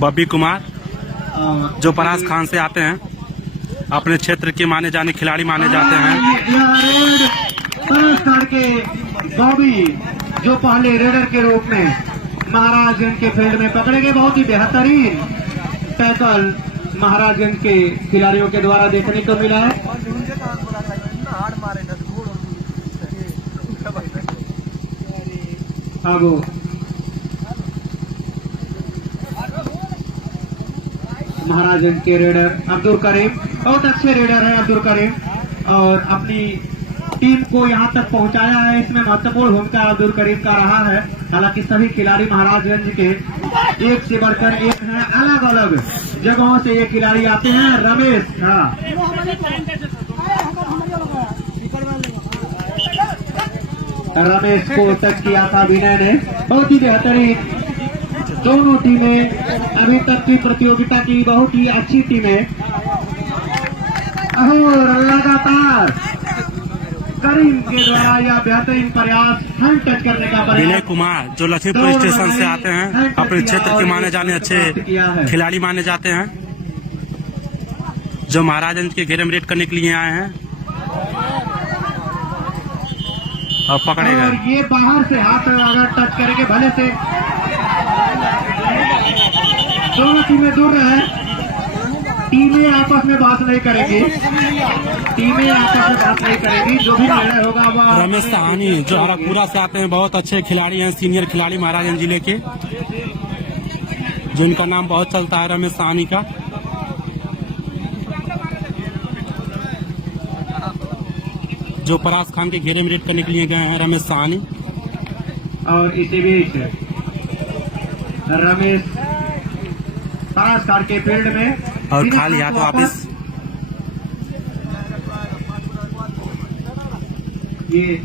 बॉबी कुमार जो परास खान से आते हैं, अपने क्षेत्र के माने जाने खिलाड़ी माने जाते हैं। परास खान के बॉबी जो पहले रेडर के रूप में महाराजगंज के फील्ड में पकड़े गए, बहुत ही बेहतरीन टैकल महाराजगंज के खिलाड़ियों के द्वारा देखने को मिला है। अब महाराजगंज के रेडर अब्दुल करीम, बहुत अच्छे रेडर हैं अब्दुल करीम, और अपनी टीम को यहां तक पहुंचाया है। इसमें महत्वपूर्ण भूमिका अब्दुल करीम का रहा है। हालांकि सभी खिलाड़ी महाराजगंज के एक से बढ़कर एक हैं, अलग अलग जगहों से ये खिलाड़ी आते हैं। रमेश को टच किया था विनय ने, बहुत ही बेहतरीन। दोनों टीमें अभी तक की प्रतियोगिता की बहुत ही अच्छी टीमें, और लगातार करीम के द्वारा यह बेहतरीन प्रयास हैंड टच करने का प्रयास। विनय कुमार जो लखीमपुर स्टेशन से आते हैं, अपने क्षेत्र के माने जाने अच्छे खिलाड़ी माने जाते हैं, जो महाराजगंज के घेरे में रेड करने के लिए आए हैं और पकड़े गए। ये बाहर से हाथ अगर टच करेंगे भले से दोनों टीमें दूर रहे, टीमें आपस में बात नहीं करेंगी, जो भी निर्णय होगा वह। रमेश साहनी जो हरकपुरा से आते हैं, बहुत अच्छे खिलाड़ी हैं, सीनियर खिलाड़ी महाराजगंज जिले के, जिनका नाम बहुत चलता है, रमेश साहनी का। जो परास खान के घेरे में रेड करने के लिए गए हैं, रमेश साहनी। और इसी बीच रमेश परास खान के फील्ड में और खाली हाथ वापिस। ये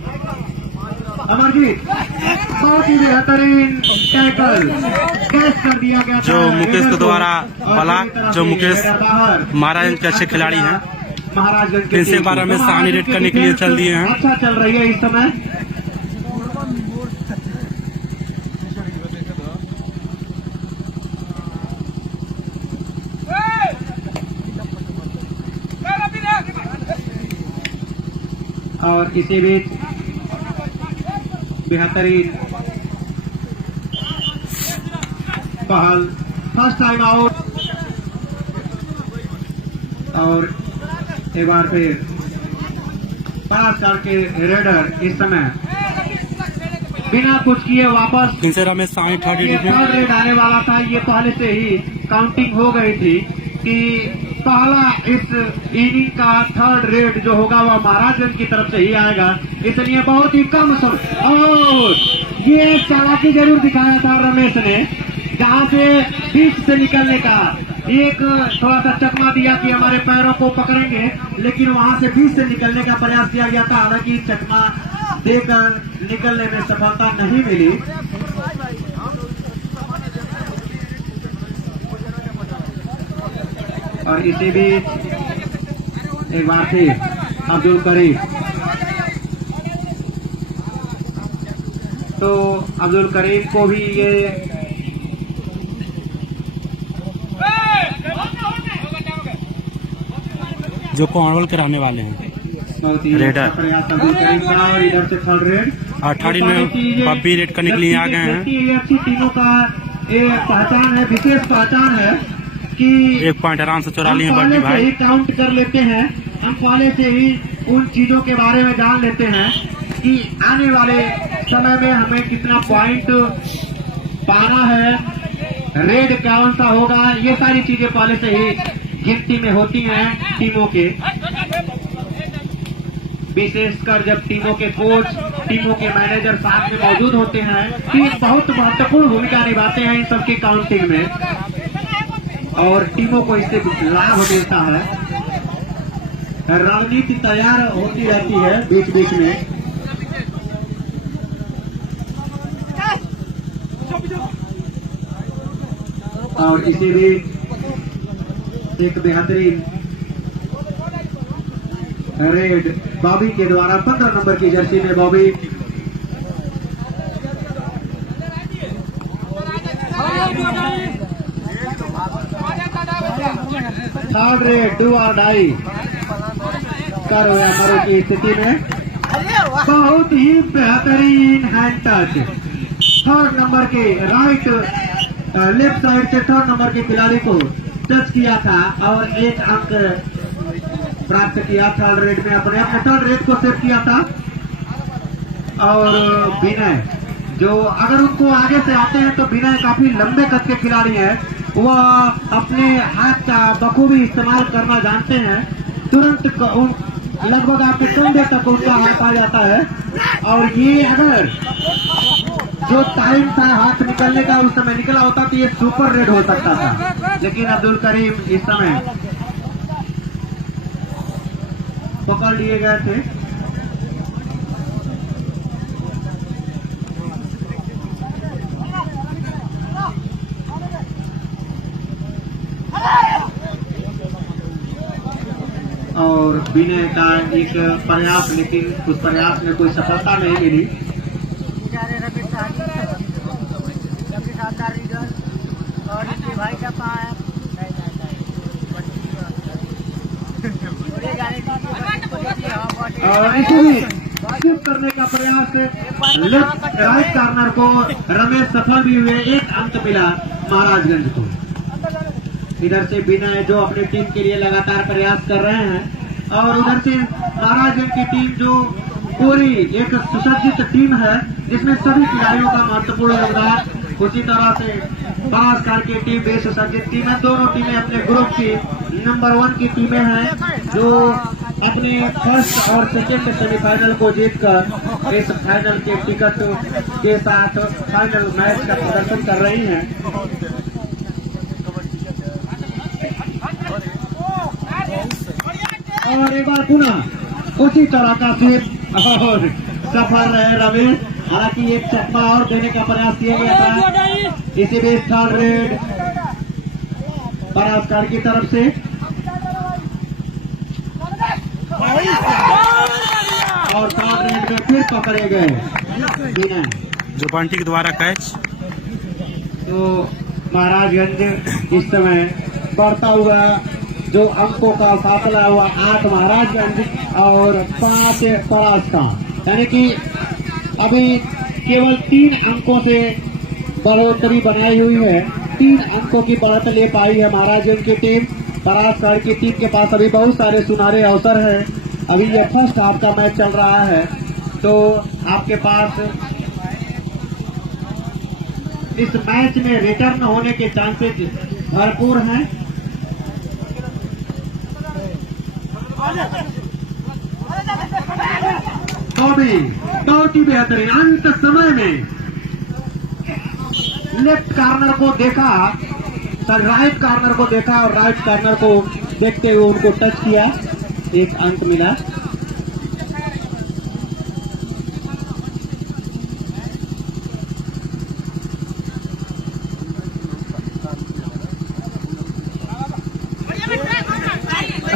अमरजीत बहुत ही बेहतरीन टैकल कैच कर दिया गया। जो मुकेश के द्वारा बला, जो मुकेश महाराजगंज के अच्छे खिलाड़ी हैं, महाराजगंज के तीसरे बार हमें सानी रेड करने के लिए चल दिए हैं। अच्छा चल रही है इस समय। और इसी बीच बेहतरीन पहल, फर्स्ट टाइम आउट, और एक बार फिर परास खान के रेडर इस समय बिना कुछ किए वापस। इनसे रमेश साहनी थर्ड रेड आने वाला था, ये पहले से ही काउंटिंग हो गई थी कि पहला इस इनिंग का थर्ड रेड जो होगा वह महाराजगंज की तरफ से ही आएगा, इसलिए बहुत ही कम समय। और ये चालाकी जरूर दिखाया था रमेश ने, जहां से बीच से निकलने का एक थोड़ा सा चकमा दिया कि हमारे पैरों को पकड़ेंगे, लेकिन वहां से बीच से निकलने का प्रयास किया गया था। हालांकि चकमा देकर निकलने में सफलता नहीं मिली। और इसी बीच एक बार फिर अब्दुल करीम, तो अब्दुल करीम को भी ये जो कोणवल के रहने वाले हैं, रेडर अब्दुल करीम का, और इधर से थर्ड रेड। और थर्ड में बब्बी रेड करने के लिए आ गए हैं। ये अच्छी टीमों का एक पहचान है, विशेष पहचान है कि 1 पॉइंट आराम से चुरा लिए बब्बी भाई। ही काउंट कर लेते हैं, हम पहले से ही उन चीजों के बारे में जान लेते हैं कि आने वाले समय में हमें कितना पॉइंट पाना है, रेड कौन सा होगा, ये सारी चीजें पहले से ही गिनती में होती हैं टीमों के। विशेषकर जब टीमों के कोच, टीमों के मैनेजर साथ में मौजूद होते हैं, टीम बहुत महत्वपूर्ण भूमिका निभाते हैं इन सबकी काउंटिंग में, और टीमों को इससे लाभ मिलता है। रणनीति तैयार होती रहती है बीच बीच में। और इसी बीच एक बेहतरीन रेड बॉबी के द्वारा 15 नंबर की जर्सी में बॉबी थर्ड रेड डू और डाई करो या मरो की स्थिति में बहुत ही बेहतरीन हैंड टच थर्ड नंबर के राइट लेफ्ट साइड से थर्ड नंबर के खिलाड़ी को टच किया था और एक अंक प्राप्त किया थर्ड रेड में। अपने थर्ड रेड को सेव किया था। और विनय जो अगर उनको आगे से आते हैं तो विनय काफी लंबे कद के खिलाड़ी हैं, वह अपने हाथ का बखूबी इस्तेमाल करना जानते हैं। तुरंत लगभग आपके कंधे तक उनका हाथ आ जाता है और ये अगर जो टाइम था हाथ निकलने का उस समय निकला होता तो ये सुपर रेड हो सकता था, लेकिन अब्दुल करीम इस समय पकड़ लिए गए थे। और विनय का एक प्रयास, लेकिन उस प्रयास में कोई सफलता नहीं मिली। और इसी शिफ्ट करने का प्रयास लेफ्ट राइट कार्नर को रमेश सफल भी हुए, एक अंक मिला महाराजगंज को। इधर से विनय जो अपनी टीम के लिए लगातार प्रयास कर रहे हैं और उधर से महाराजगंज की टीम जो पूरी एक सुसज्जित टीम है जिसमें सभी खिलाड़ियों का महत्वपूर्ण योगदान। उसी तरह से बांसकार की टीम भी सुसज्जित टीम है। दोनों टीमें अपने ग्रुप की नंबर 1 की टीमें हैं जो अपने फर्स्ट और सेकेंड सेमीफाइनल को जीतकर इस फाइनल के टिकट के साथ फाइनल मैच का प्रदर्शन कर रही हैं। और एक बार पुनः उसी तरह का सिर्फ और सफल रहे रमेश। हालांकि एक चकमा और देने का प्रयास किया गया था इसी बीच थर्ड रेड परास्कार की तरफ से। और थर्ड रेड में फिर पकड़े गए जो बंटी के द्वारा कैच। तो महाराजगंज इस समय बढ़ता हुआ जो अंकों का फासला हुआ 8 महाराजगंज और 5 परास्कार, यानी कि अभी केवल 3 अंकों से बढ़ोतरी बनाई हुई है। 3 अंकों की बढ़त ले पाई है महाराजगंज की टीम। परास्कार की टीम के पास अभी बहुत सारे सुनहरे अवसर हैं। अभी ये फर्स्ट हाफ का मैच चल रहा है तो आपके पास इस मैच में रिटर्न होने के चांसेस भरपूर हैं। दौड़ती बेहतरीन अंत समय में लेफ्ट कार्नर को देखा, राइट कार्नर को देखा और राइट कार्नर को देखते हुए उनको टच किया, एक अंक मिला।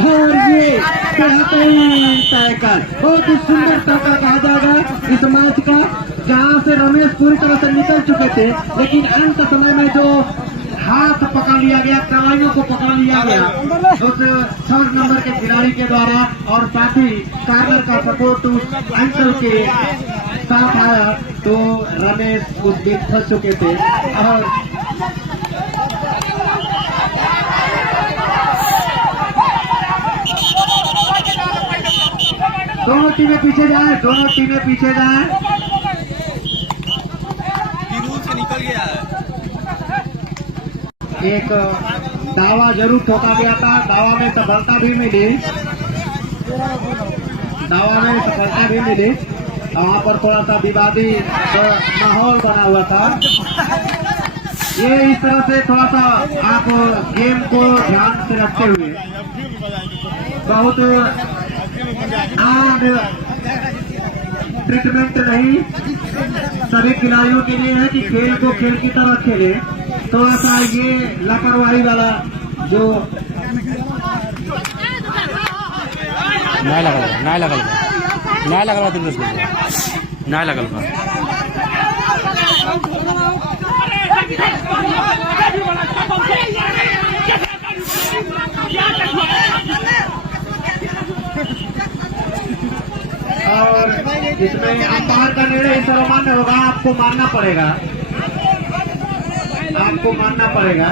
और ये बेहतरीन टैकल, बहुत ही सुंदर टैकल कहा जाएगा इस मैच का, जहां से रमेश पूरी तरह से निकल चुके थे, लेकिन अंत समय में जो हाथ पकड़ लिया गया, कलाइयों को पकड़ लिया गया उस थर्ड नंबर के खिलाड़ी के द्वारा और साथ ही कार्नर का सपोर्ट उस एंकल के साथ आया तो रमेश उस दिन फंस चुके थे। और दोनों टीमें पीछे जाए, दोनों टीमें पीछे जाए। से निकल गया है। एक दावा जरूर ठोका गया था, दावा में सफलता भी मिली, दावा में सफलता भी मिली। वहाँ पर थोड़ा सा विवादी माहौल बना हुआ था। ये इस तरह से थोड़ा सा आप गेम को ध्यान से रखते हुए बहुत ट्रीटमेंट नहीं सभी खिलाड़ियों के लिए है कि खेल को खेल की तरह खेले। थोड़ा सा ये लापरवाही वाला जो नहीं लगल इसमें अंपायर का निर्णय सर्वमान्य होगा, आपको मानना पड़ेगा, आपको मानना पड़ेगा।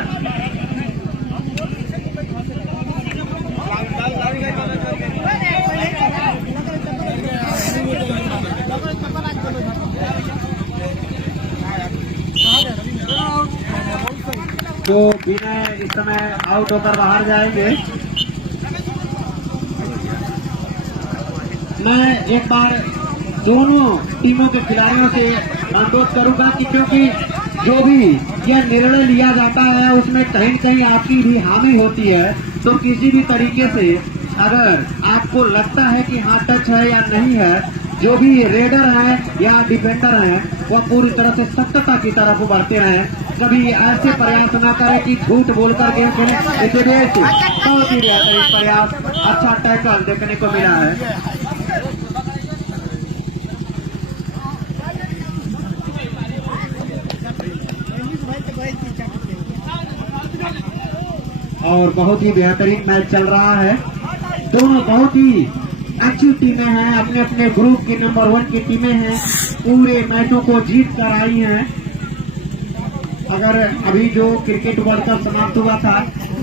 तो विनय इस समय आउट होकर बाहर जाएंगे। मैं एक बार दोनों टीमों के खिलाड़ियों से अनुरोध करूंगा कि क्योंकि जो भी यह निर्णय लिया जाता है उसमें कहीं न कहीं आपकी भी हामी होती है, तो किसी भी तरीके से अगर आपको लगता है कि हाँ टच है या नहीं है, जो भी रेडर है या डिफेंडर है वह पूरी तरह से सत्यता की तरफ बढ़ते हैं। कभी ऐसे प्रयास न करें कि झूठ बोलकर गेम खेलें। इसे बहुत ही बेहतरीन प्रयास, अच्छा टैकल देखने को मिला है। और बहुत ही बेहतरीन मैच चल रहा है। दोनों बहुत ही अच्छी टीमें हैं, अपने अपने ग्रुप की नंबर 1 की टीमें हैं, पूरे मैचों को जीत कर आई हैं। अगर अभी जो क्रिकेट वर्ल्ड कप समाप्त हुआ था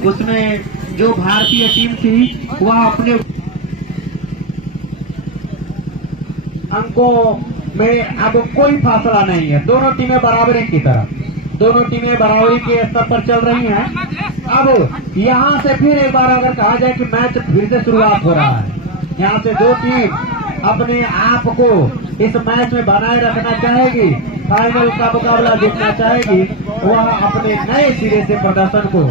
उसमें जो भारतीय टीम थी वह अपने अंकों में अब कोई फासला नहीं है, दोनों टीमें बराबरी की तरह, दोनों टीमें बराबरी के स्तर पर चल रही हैं। अब यहाँ से फिर एक बार अगर कहा जाए कि मैच फिर से शुरुआत हो रहा है, यहाँ से जो टीम अपने आप को इस मैच में बनाए रखना चाहेगी, फाइनल का मुकाबला जीतना चाहेगी, वह अपने नए सिरे से प्रदर्शन को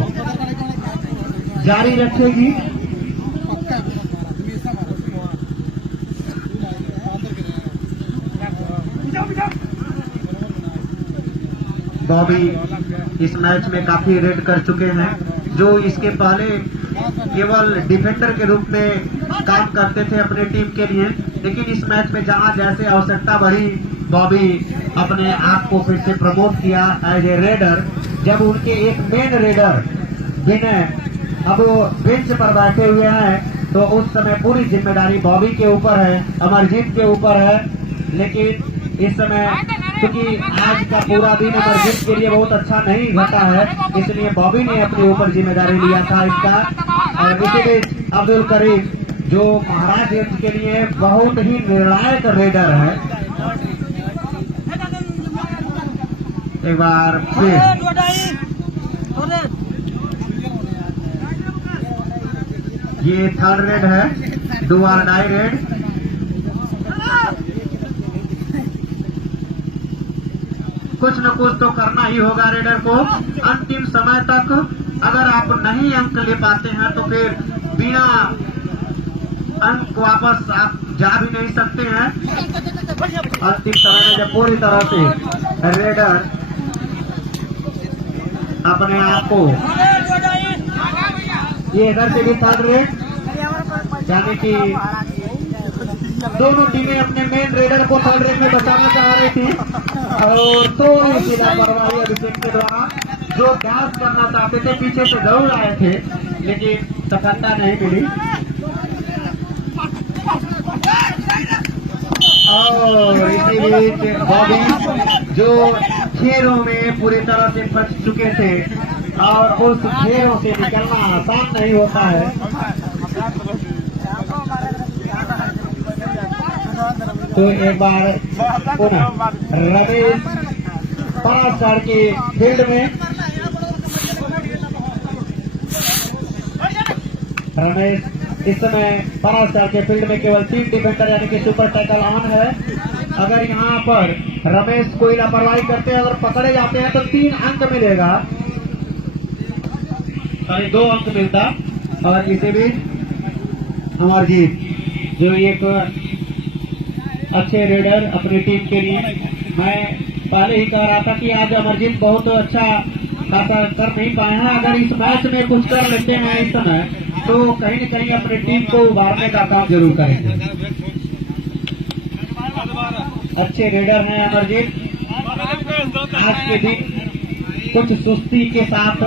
जारी रखेगी। बॉबी इस मैच में काफी रेड कर चुके हैं, जो इसके पहले केवल डिफेंडर के रूप में काम करते थे अपने टीम के लिए, लेकिन इस मैच में जहां जैसे आवश्यकता बढ़ी बॉबी अपने आप को फिर से प्रमोट किया एज ए रेडर। जब उनके एक मेन रेडर विनय अब वो बेंच पर बैठे हुए हैं तो उस समय पूरी जिम्मेदारी बॉबी के ऊपर है, अमरजीत के ऊपर है। लेकिन इस समय क्योंकि आज का पूरा दिन अमरजीत के लिए बहुत अच्छा नहीं घटा है, इसलिए बॉबी ने अपने ऊपर जिम्मेदारी लिया था इसका। और इसी बीच अब्दुल करीम जो महाराजगंज के लिए बहुत ही निर्णायक रेडर है, एक बार फिर ये थर्ड रेड है, डू और डाई रेड। कुछ न कुछ तो करना ही होगा रेडर को अंतिम समय तक। अगर आप नहीं अंक ले पाते हैं तो फिर बिना अंक वापस आप जा भी नहीं सकते हैं। अंतिम समय में जब पूरी तरह से रेडर अपने आप को, ये इधर से भी थर्ड रेड, यानी कि दोनों टीमें अपने मेन रेडर को थर्ड रेड में बचाना चाह रही थी और थोड़ी सी लापरवाही अभिषेक के द्वारा जो डांस करना चाहते थे पीछे से जरूर आए थे, लेकिन सफलता नहीं मिली। और इसी बीच बॉबी जो घेरों में पूरी तरह से फंस चुके थे और उस घेरों से निकलना आसान नहीं होता है। तो एक बार पुनः रमेश 5 साल के फील्ड में, रमेश इस समय 5 साल के फील्ड में केवल 3 डिफेंडर यानी कि सुपर टैकल ऑन है। अगर यहाँ पर रमेश कोई लापरवाही करते हैं, अगर पकड़े जाते हैं तो 3 अंक मिलेगा, सॉरी 2 अंक मिलता। और इसी बीच अमरजीत जो एक अच्छे रेडर अपनी टीम के लिए, मैं पहले ही कह रहा था कि आज अमरजीत बहुत अच्छा खासा कर नहीं पाए हैं। अगर इस मैच में कुछ कर लेते हैं इस समय तो कहीं न कहीं अपनी टीम को उभारने का काम जरूर करेंगे। अच्छे रेडर हैं अमरजीत। आज के दिन कुछ सुस्ती के साथ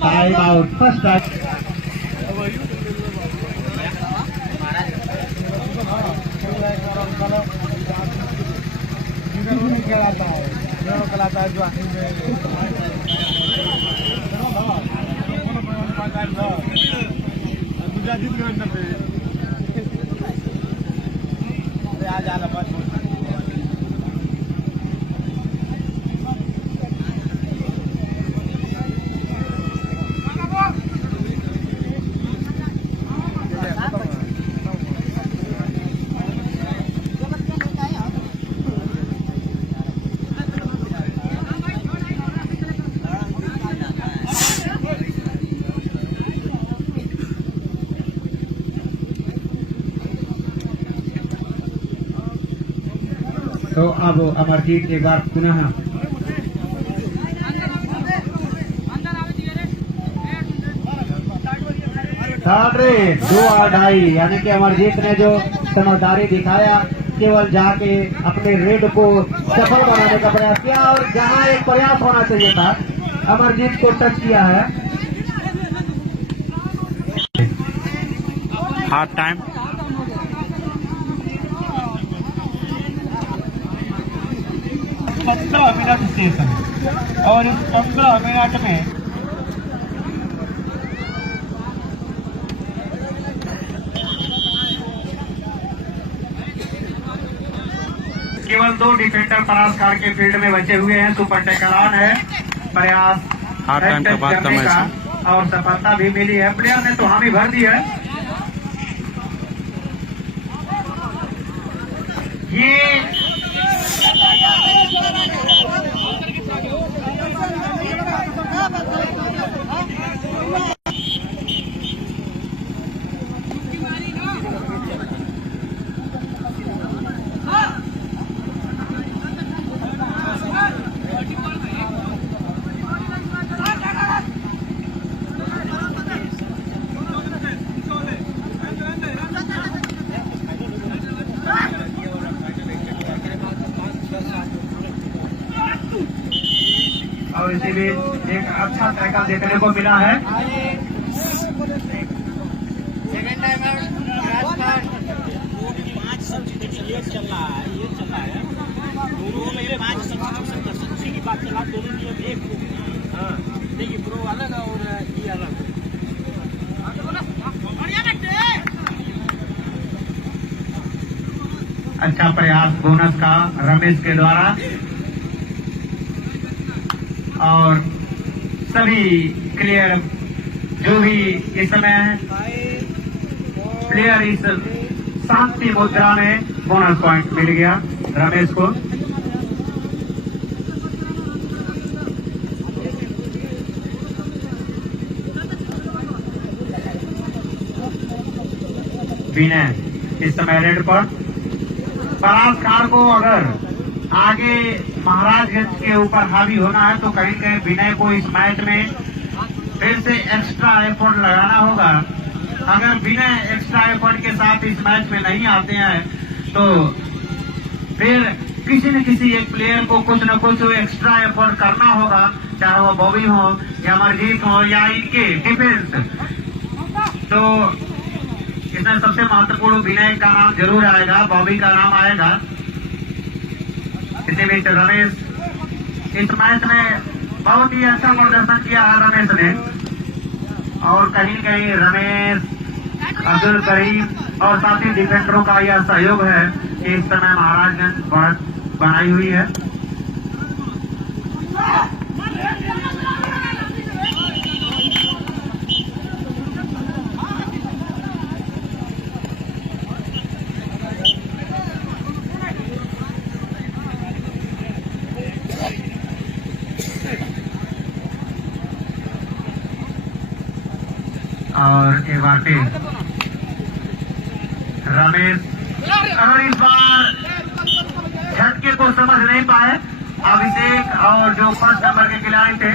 टाइम आउट, फर्स्ट टाइम। तो अब अमरजीत एक बार पुनः थर्ड रेड 2-2.5 यानी कि अमरजीत ने जो समझदारी दिखाया, केवल जाके अपने रेड को सफल बनाने का प्रयास किया और जहां एक प्रयास होना चाहिए था अमरजीत को टच किया है। हाफ टाइम 15 मिनट शेष है और इस 15 मिनट में केवल 2 डिफेंडर परास कार के फील्ड में बचे हुए हैं। सुपर टेकरान है प्रयास हाफ टाइम के बाद का करने मैच का है। और सफलता भी मिली है। प्लेयर ने तो हामी भर दी है। ये और इसी बीच एक अच्छा टैकल देखने को मिला है। अच्छा प्रयास बोनस का रमेश के द्वारा और सभी क्लियर जो भी इस समय प्लेयर इस शांति मुद्रा में बोनस पॉइंट मिल गया रमेश को। विनय इस समय रेड पर परास कार को अगर आगे महाराजगंज के ऊपर हावी होना है तो कहीं कहीं विनय को इस मैच में फिर से एक्स्ट्रा एफर्ट लगाना होगा। अगर विनय एक्स्ट्रा एफर्ट के साथ इस मैच में नहीं आते हैं तो फिर किसी न किसी एक प्लेयर को कुछ न कुछ एक्स्ट्रा एफर्ट करना होगा, चाहे वो बॉबी हो या अमरजीत हो या इनके डिफेंस। तो इसमें सबसे महत्वपूर्ण विनय का नाम जरूर आएगा, बॉबी का नाम आएगा। इसी बीच रमेश इस मैच में बहुत ही अच्छा प्रदर्शन किया है रमेश ने और कहीं कहीं रमेश, अब्दुल करीम और साथी डिफेंडरों का यह सहयोग है कि इस समय महाराजगंज बढ़त बनाई हुई है। और एक बार फिर रमेश अगर इस बार झटके को समझ नहीं पाए अभिषेक और जो फर्स्ट नंबर के खिलाड़ी थे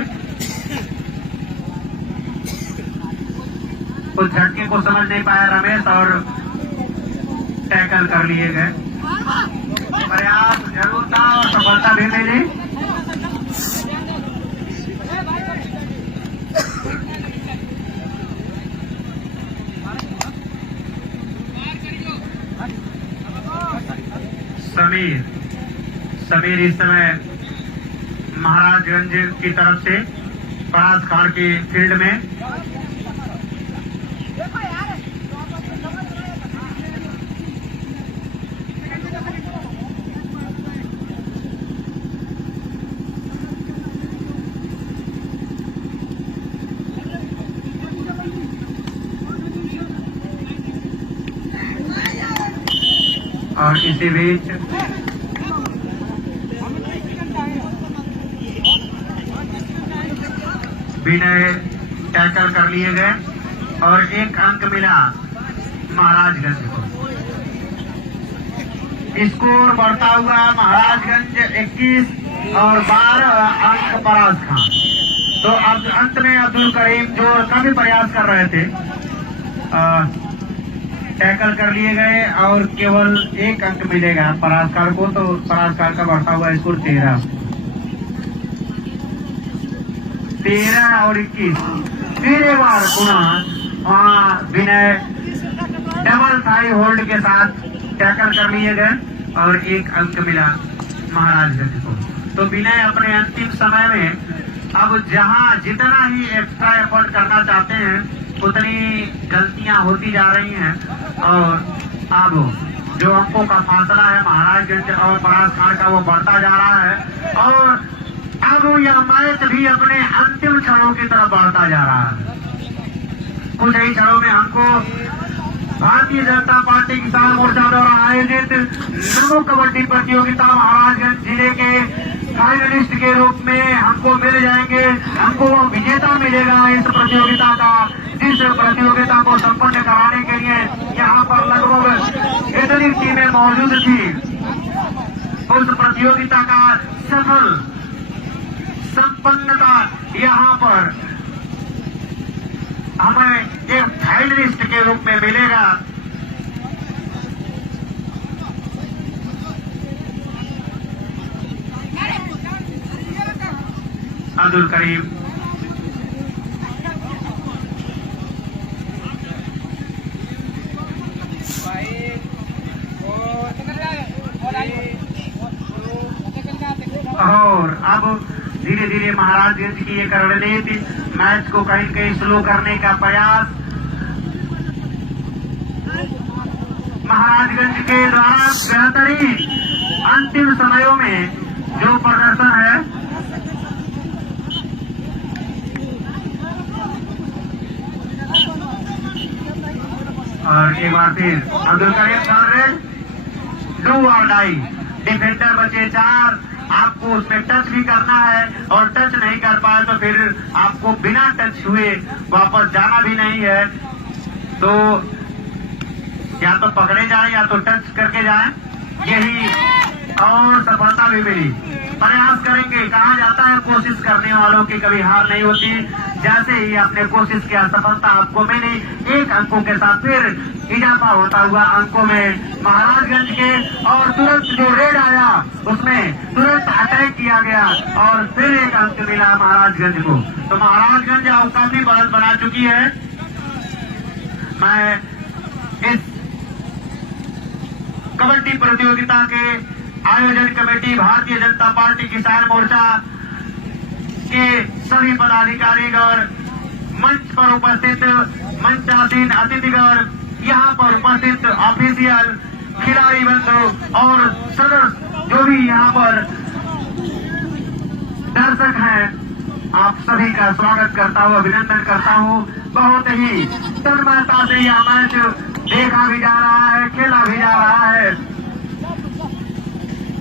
उस झटके को समझ नहीं पाया रमेश और टैकल कर लिए गए। प्रयास जरूर था और सफलता भी मिली। समीर इस समय महाराजगंज की तरफ से परास खाड़ के फील्ड में और इसी बीच विनय टैकल कर लिए गए और एक अंक मिला महाराजगंज को। स्कोर बढ़ता हुआ महाराजगंज 21 और 12 अंक परास खान। तो अब अंत में अब्दुल करीम जो काफी प्रयास कर रहे थे टैकल कर लिए गए और केवल एक अंक मिलेगा परास खान को। तो परास खान का बढ़ता हुआ स्कोर 13 और 21। फिर एक बार पुनः वहाँ विनय डबल थाई होल्ड के साथ टैकल कर लिए गए और एक अंक मिला महाराजगंज को। तो विनय अपने अंतिम समय में अब जहाँ जितना ही एक्स्ट्रा एफर्ट करना चाहते हैं उतनी गलतियां होती जा रही हैं और अब जो अंकों का फासला है महाराजगंज और परास खान का वो बढ़ता जा रहा है और अब यह मैच भी अपने अंतिम क्षणों की तरफ बढ़ता जा रहा है। कुछ ही क्षणों में हमको भारतीय जनता पार्टी किसान मोर्चा द्वारा आयोजित नमो कबड्डी प्रतियोगिता महाराजगंज जिले के फाइनलिस्ट के रूप में हमको मिल जाएंगे। हमको विजेता मिलेगा इस प्रतियोगिता का, जिस प्रतियोगिता को संपन्न कराने के लिए यहाँ पर लगभग इतनी टीमें मौजूद थी। उस प्रतियोगिता का सफल संपन्नता यहाँ पर हमें एक फाइनलिस्ट के रूप में मिलेगा। अब्दुल करीम और अब धीरे धीरे महाराजगंज की एक रणनीति मैच को कहीं कहीं स्लो करने का प्रयास महाराजगंज के द्वारा बेहतरीन अंतिम समयों में जो प्रदर्शन है और एक बार फिर अब्दुल करीम कर डू और डाई डिफेंडर बचे 4। आपको उसमें टच भी करना है और टच नहीं कर पाए तो फिर आपको बिना टच हुए वापस जाना भी नहीं है। तो या तो पकड़े जाए या तो टच करके जाए, यही और सफलता भी मिली। प्रयास करेंगे, कहा जाता है कोशिश करने वालों की कभी हार नहीं होती। जैसे ही आपने कोशिश किया सफलता आपको मिली। 1 अंकों के साथ फिर इजाफा होता हुआ अंकों में महाराजगंज के और तुरंत जो रेड आया उसमें तुरंत अटैक किया गया और फिर 1 अंक मिला महाराजगंज को। तो महाराजगंज अब काफी बढ़त बना चुकी है। मैं इस कबड्डी प्रतियोगिता के आयोजन कमेटी भारतीय जनता पार्टी किसान मोर्चा के सभी पदाधिकारी और मंच पर उपस्थित मंचासीन अतिथिगण, यहाँ पर उपस्थित ऑफिशियल, खिलाड़ी बंधु और सदस्य जो भी यहाँ पर दर्शक हैं, आप सभी का स्वागत करता हूँ, अभिनंदन करता हूँ। बहुत ही तन्मयता से यह मैच देखा भी जा रहा है, खेला भी जा रहा है।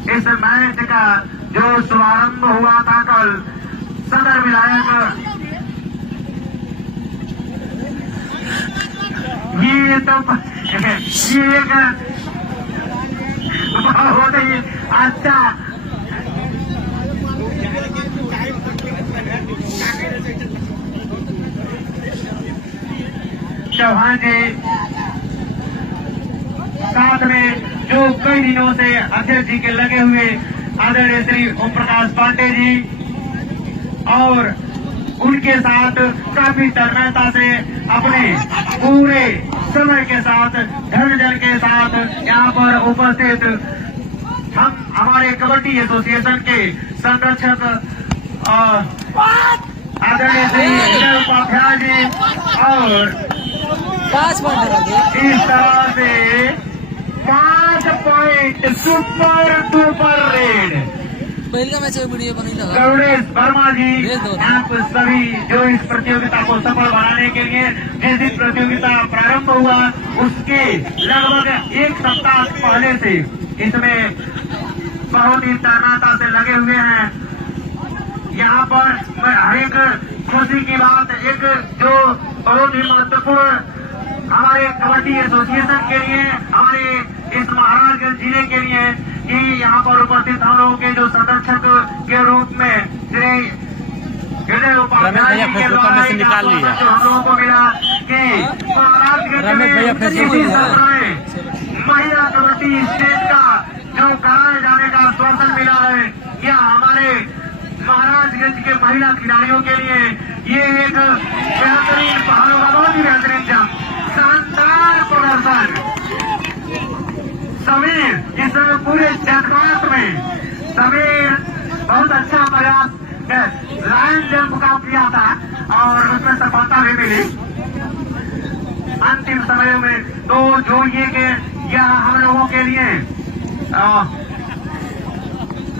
इस मैच का जो शुभारंभ हुआ था कल सदर विधायक, ये तो ये एक बहुत ही अच्छा चौहान जी साथ में जो कई दिनों से अध्यक्ष जी के लगे हुए आदरणीय श्री ओम प्रकाश पांडे जी और उनके साथ काफी तन्मयता से अपने पूरे समय के साथ धन जन के साथ यहाँ पर उपस्थित हम हमारे कबड्डी एसोसिएशन के संरक्षक आदरणीय श्री विजय उपाध्याय जी और इस तरह से 5 पॉइंट सुपर डुपर रेड पहले मैच वीडियो बनी लगा गौरेश वर्मा जी, आप सभी जो इस प्रतियोगिता को सफल बनाने के लिए जिस दिन प्रतियोगिता प्रारंभ हुआ उसके लगभग एक सप्ताह पहले से इसमें बहुत ही तैनाता से लगे हुए हैं। यहाँ पर एक खुशी की बात, एक जो बहुत ही महत्वपूर्ण हमारे कबड्डी एसोसिएशन के लिए, हमारे इस महाराजगंज जिले के लिए कि यहाँ पर उपस्थित हम लोगों के जो संरक्षक के रूप में श्री विजय उपाध्याय जी के द्वारा जो हम लोगों को मिला कि महाराजगंज में इसी समय महिला कबड्डी स्टेट का जो कराए जाने का आश्वासन मिला है, यह हमारे महाराजगंज के महिला खिलाड़ियों के लिए ये एक बेहतरीन पहल होगा, बहुत ही बेहतरीन जंप, शानदार प्रदर्शन। समीर इस पूरे जज्बात में समीर बहुत अच्छा प्रयास लाइन जंप का किया था और उसमें सफलता भी मिली अंतिम समय में। तो जो ये कि यह हम लोगों के लिए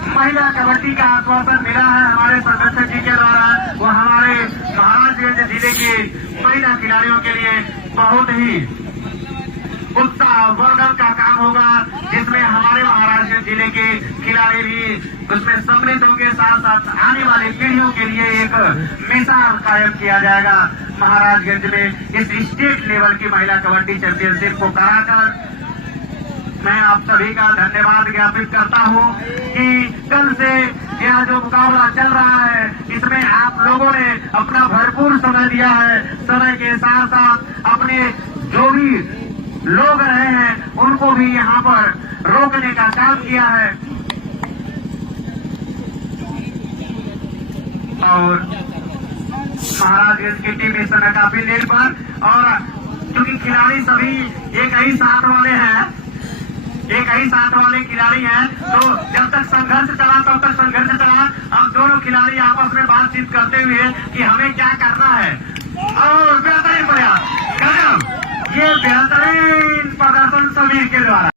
महिला कबड्डी का आश्वासन मिला है हमारे संरक्षक जी के द्वारा, वो हमारे महाराजगंज जिले के महिला खिलाड़ियों के लिए बहुत ही उत्साहवर्धन का काम होगा, जिसमें हमारे महाराष्ट्र जिले के खिलाड़ी भी उसमें सम्मिलित होंगे। साथ साथ आने वाली पीढ़ियों के लिए एक मिसाल कायम किया जाएगा महाराजगंज में इस स्टेट लेवल की महिला कबड्डी चैंपियनशिप को कराकर। मैं आप सभी का धन्यवाद ज्ञापित करता हूं कि कल से यह जो मुकाबला चल रहा है इसमें आप लोगों ने अपना भरपूर समय दिया है। समय के साथ साथ अपने जो भी लोग रहे हैं उनको भी यहाँ पर रोकने का काम किया है और महाराजगंज की टीम इस समय काफी लेट पर, और क्योंकि खिलाड़ी सभी एक ही साथ वाले खिलाड़ी हैं, तो जब तक संघर्ष चला तब तक संघर्ष चला। अब दोनों खिलाड़ी आपस में बातचीत करते हुए कि हमें क्या करना है और बेहतरीन प्रयास, ये बेहतरीन प्रदर्शन समीर के द्वारा।